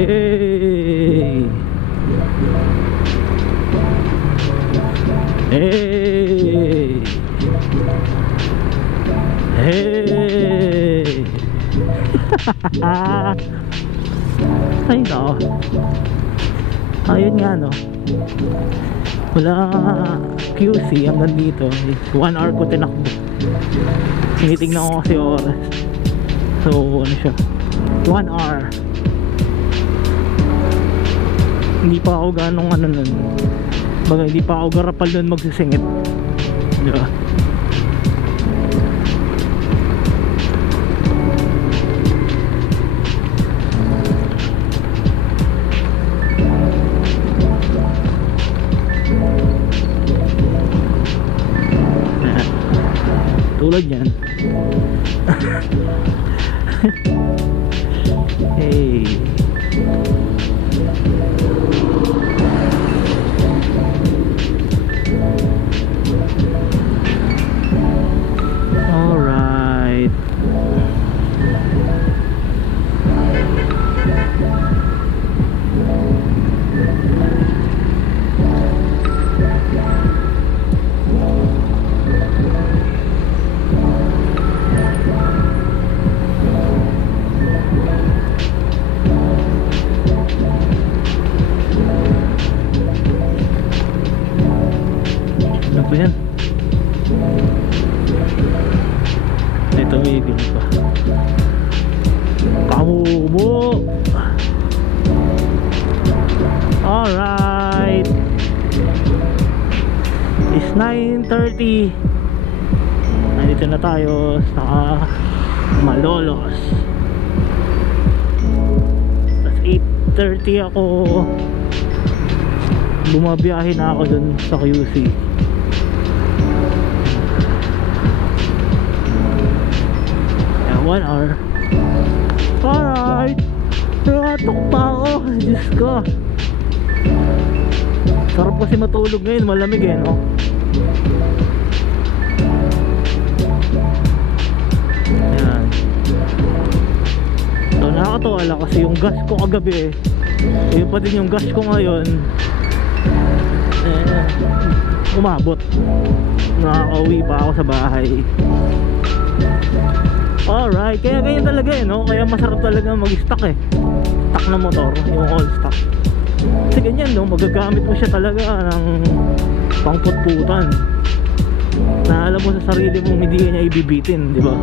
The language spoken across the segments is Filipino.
Hey! Hey! Hey! Ay no. Ayun nga no. Wala QC hanggang dito. 1 hour ko tinakbo. Tinitignan ko kasi oras. So ano siya, 1 hour. Hindi pa ako ganong ano nun. Baga hindi pa ako garapal nun magsisingit. Diba? Tulad yan. Hey. All right. Ano ba yan? Ito may ibig pa. Kamubo! Alright! It's 9:30. Nandito na tayo sa Malolos. Tapos 8:30 ako. Bumabiyahe na ako dun sa QC. Yeah, 1 hour. Alright. Nakatok pa ako. Diyos ko. Sarap kasi matulog ngayon. Malamig eh no. Ayan. So nakakatawa lang kasi yung gas ko kagabi yun pa din yung gas ko ngayon umabot. Nakakauwi pa ako sa bahay. Alright, kaya ganyan talaga eh no. Kaya masarap talaga mag-stock eh. Stock na motor, yung all stock. Kasi ganyan no, magagamit mo siya talaga ng pangputputan na alam mo sa sarili mong hindi niya ibibitin, di ba?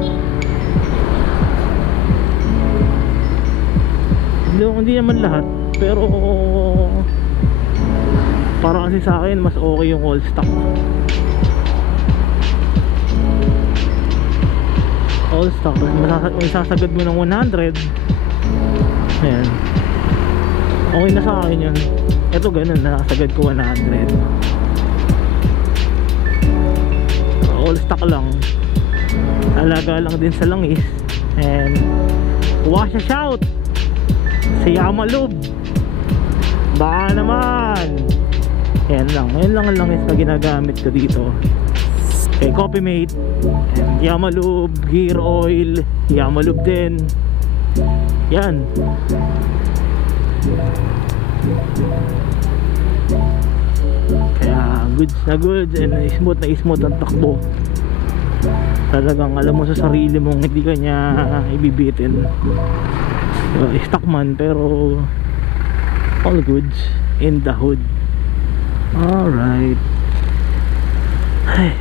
Hindi naman lahat, pero para kasi sa akin mas okay yung all stock. All stock, may sasagad mo ng 100. Ayan, okay na sa akin yun. Ito ganun, nasagad ko 100. All stock lang, alaga lang din sa langis. And wash a shout si Yamalub, baka naman. Yan lang, yun lang ang langis na ginagamit ko dito. Okay, Coffee Mate and Yamalub, gear oil, Yamalub din. Yan. Kaya goods na goods and smooth ang takbo. Talagang alam mo sa sarili mong hindi ka niya ibibitin. Stock man pero all goods in the hood. Alright. Ay.